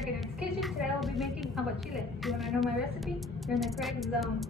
DragonEyes kitchen. Today I will be making aguachile. If you want to know my recipe, you're in the correct zone.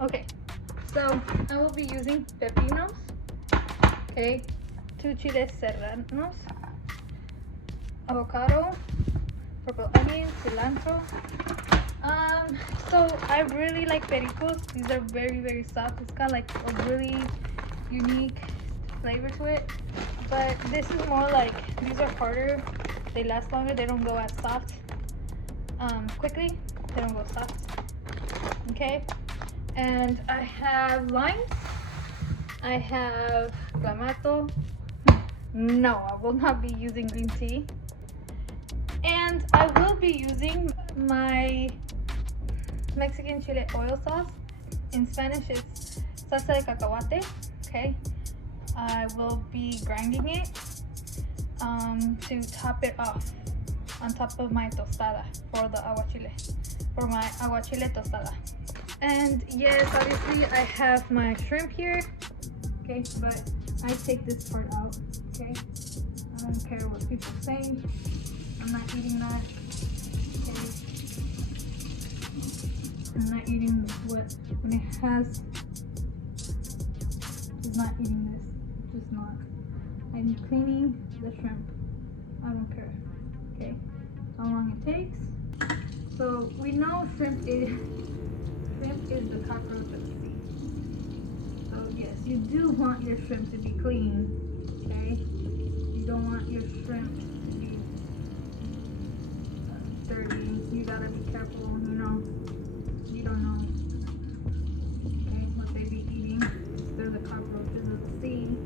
Okay, so I will be using pepinos, okay, 2 chiles serranos, avocado, purple onion, cilantro. So I really like pericos. These are very soft. It's got like a really unique flavor to it. But this is more like, these are harder. They last longer. They don't go as soft quickly. They don't go soft. Okay. And I have limes. I have clamato. No, I will not be using green tea. And I will be using my Mexican chile oil sauce. In Spanish it's salsa de cacahuate. Okay. I will be grinding it to top it off on top of my tostada for the aguachile, for my aguachile tostada. And yes, obviously I have my shrimp here, okay, but I take this part out, okay. I don't care what people say. I'm not eating that, okay. I'm not eating when it has. It's not eating this. Just not. I'm cleaning the shrimp. I don't care. Okay. How long it takes. So we know shrimp is the cockroach of the sea. So yes, you do want your shrimp to be clean. Okay. You don't want your shrimp to be dirty. You gotta be careful. You know. You don't know. Okay, what they be eating. They're the cockroaches of the sea.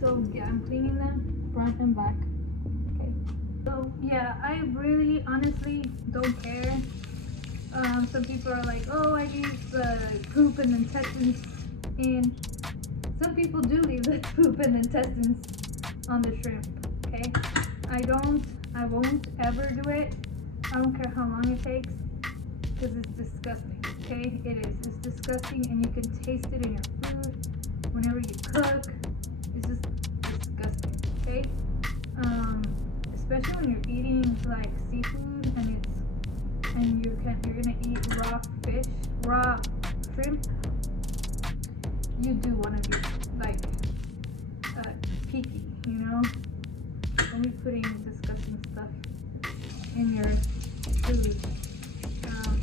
So yeah, I'm cleaning them front and back. Okay. So yeah, I really honestly don't care. Some people are like, oh, I leave the poop and intestines in. Some people do leave the poop and intestines on the shrimp. Okay. I won't ever do it. I don't care how long it takes, because it's disgusting. Okay, it is. It's disgusting, and you can taste it in your food whenever you cook. It's just disgusting, okay? Especially when you're eating like seafood and you're gonna eat raw fish, raw shrimp. You do want to be like picky, you know? Don't be putting disgusting stuff in your food.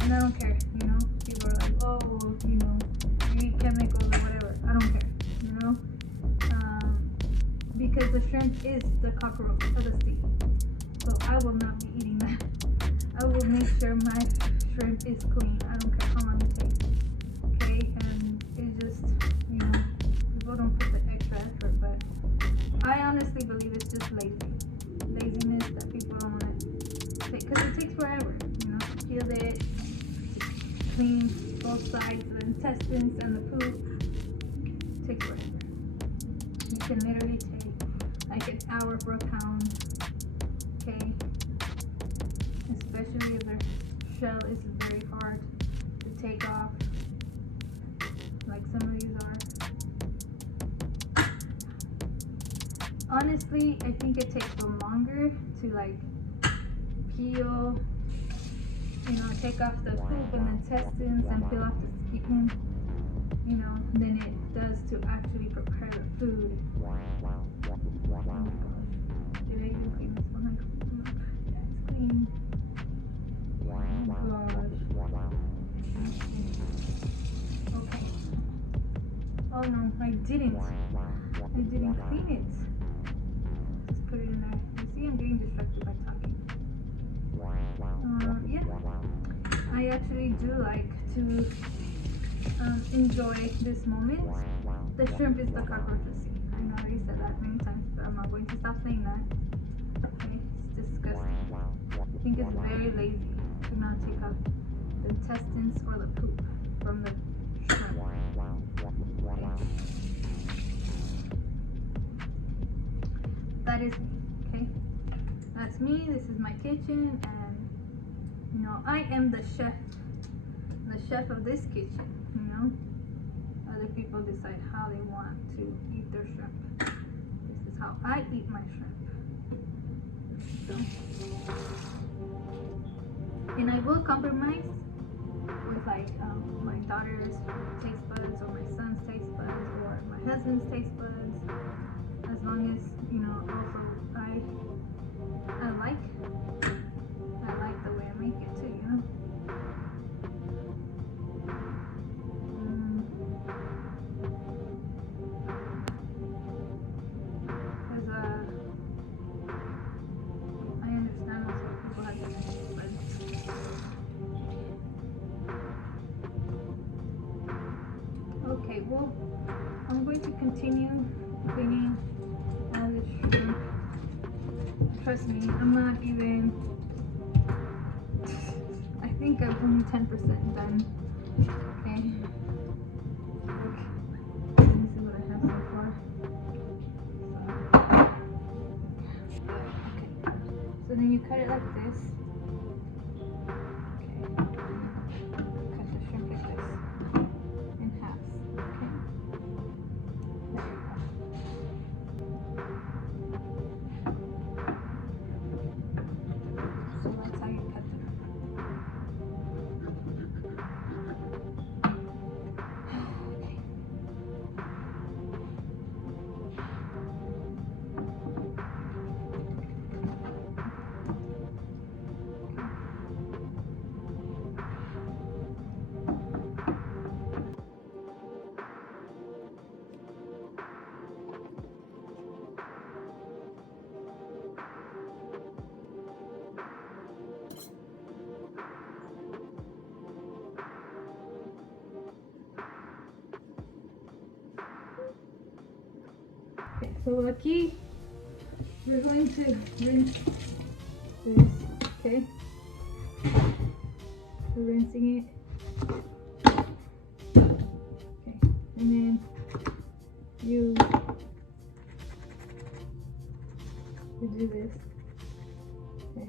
And I don't care, you know? People are like, oh, well, you know, you eat chemicals or whatever. I don't care, you know? Because the shrimp is the cockroach of the sea. So I will not be eating that. I will make sure my shrimp is clean. I don't care how long it takes. Okay? And it's just, you know, people don't put the extra effort, but I honestly believe it's just laziness that people don't want to take, because it takes forever, you know, to peel it, to clean both sides, the intestines and the poop. It takes forever. You can literally take like an hour for a pound, okay? Especially if their shell is very hard to take off, like some of these are. Honestly, I think it takes them longer to like peel, you know, take off the poop and intestines and peel off the skin, you know, than it does to actually prepare the food. Oh my gosh. Did I even clean this one? Yeah, it's clean. Oh gosh. Okay. Oh no, I didn't clean it. Just put it in there. You see, I'm getting distracted by talking. Yeah. I actually do like to enjoy this moment. The shrimp is the cockroach of the sea. I know I already said that many times, but I'm not going to stop saying that. Okay, it's disgusting. I think it's very lazy to not take out the intestines or the poop from the shrimp. Okay. That is me, okay? That's me. This is my kitchen, and you know, I am the chef the chef of this kitchen, you know. Other people decide how they want to eat their shrimp. This is how I eat my shrimp. So, and I will compromise with like my daughter's taste buds or my son's taste buds or my husband's taste buds, as long as, you know, also I like the way I make it too, you know. Because I understand also people have different taste buds. Okay, well, I'm going to continue cleaning all this shrimp. Trust me, I'm not even, I think I'm only 10% done. Okay. This is what I have so far. Okay. So then you cut it like this. Okay. Cut the shrimp like this in halves. Okay. There you go. So that's how you cut them. Okay, so aquí we're going to rinse this, okay? We're rinsing it. Okay, and then you do this. Okay.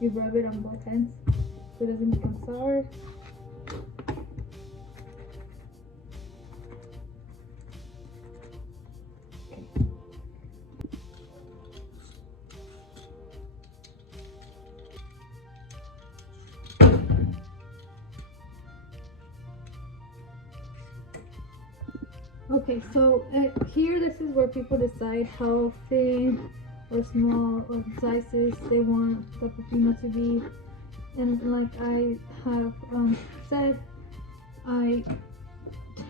You rub it on both ends so it doesn't become sour. Okay, so here this is where people decide how thin or small or slices they want the pepino to be. And like I have said, I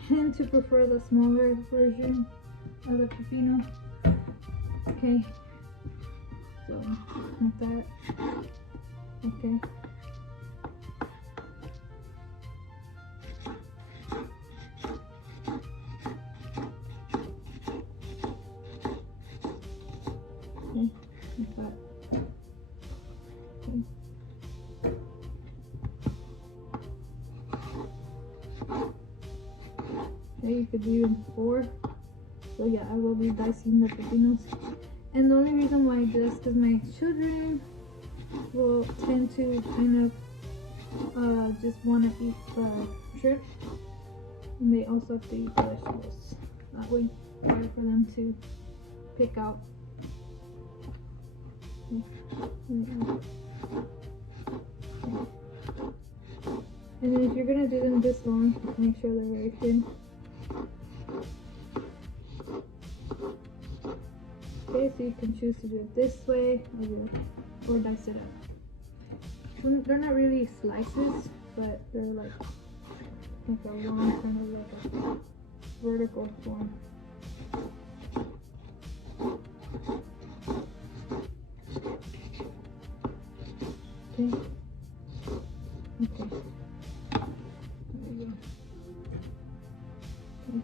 tend to prefer the smaller version of the pepino. Okay, so like that. Okay. Like that. Okay. Okay, you could do even 4. So yeah, I will be dicing the pepinos. And the only reason why I do this is because my children will tend to kind of just want to eat shrimp. And they also have to eat vegetables. That way, it's hard for them to pick out. And then if you're gonna do them this long, make sure they're very thin. Okay, so you can choose to do it this way or dice it up. They're not really slices, but they're like a long, kind of like a vertical form. Okay. Okay. There you go. Okay.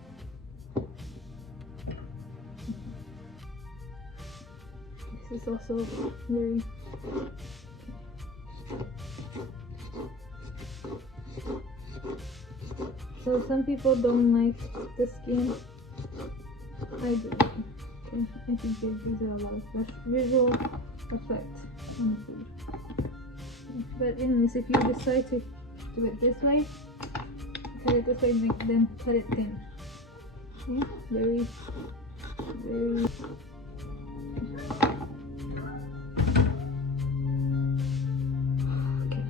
This is also very. So some people don't like the skin. I do. Okay. I think it gives it a lot of visual effect on the food. But anyways, if you decide to do it this way, cut it this way, then cut it thin. Okay? Very. Okay.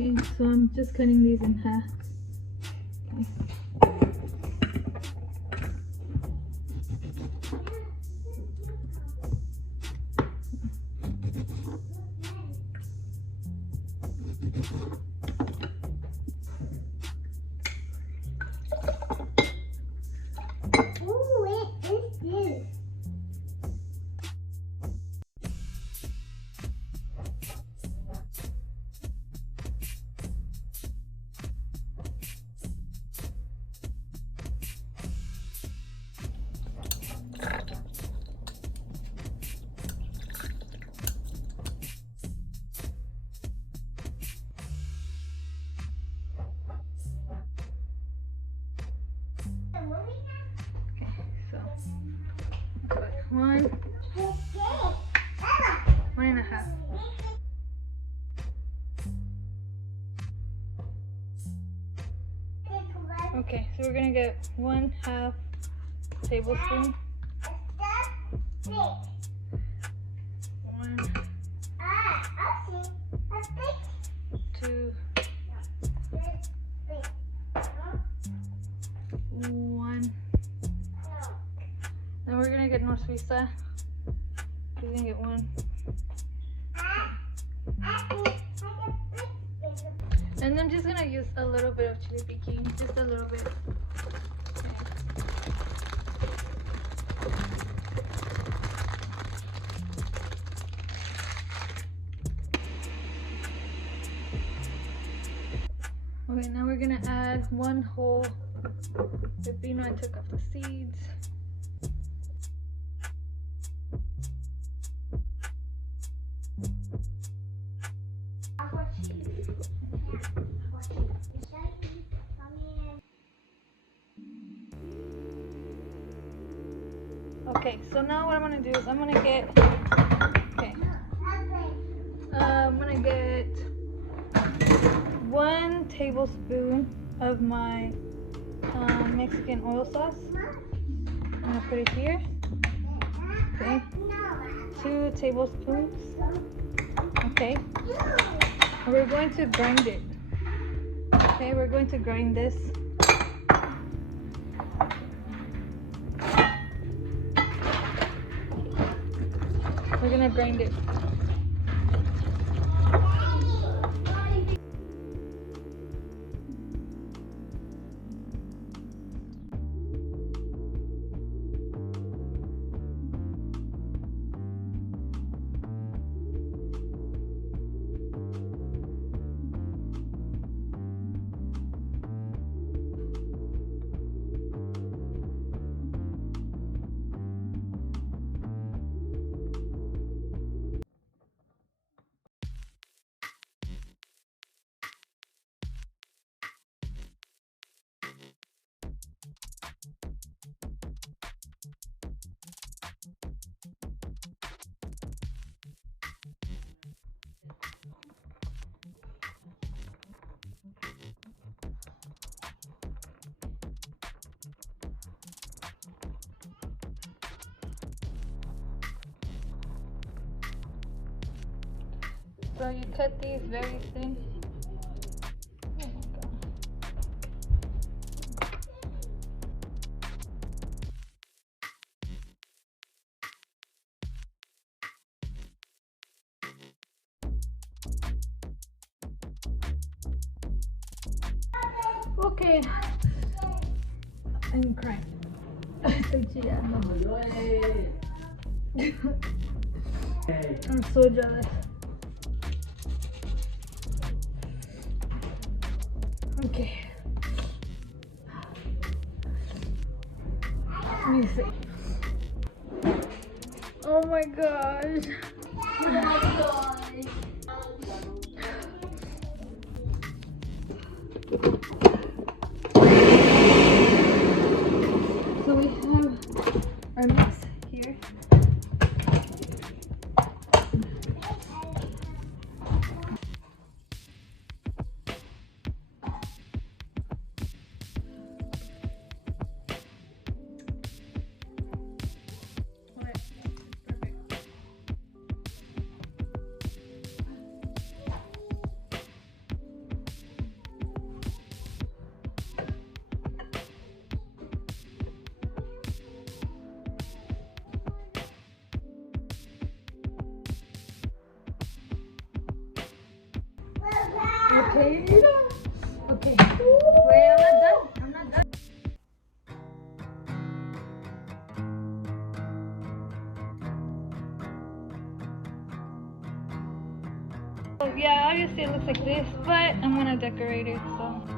Okay, so I'm just cutting these in half. One and a half. Okay, so we're gonna get 1/2 tablespoon. 1, 2, 1. Then we're gonna get Norsuiza. We're gonna get 1. And I'm just gonna use a little bit of chili piquín, just a little bit. Okay, now we're gonna add 1 whole pepino. I took off the seeds. Okay, so now what I'm gonna do is I'm gonna get, I'm gonna get 1 tablespoon of my Mexican oil sauce. I'm gonna put it here. Okay, 2 tablespoons. Okay, and we're going to grind it. Okay, we're going to grind this. We're gonna grind it. So you cut these very thin. Okay, I'm crying. Estoy chillando. I'm so jealous. Okay. Let me see. Oh my gosh. Oh my gosh. So we have our mix here. Okay. Okay. Wait, I'm not done. I'm not done. So yeah, obviously it looks like this, but I'm gonna decorate it, so.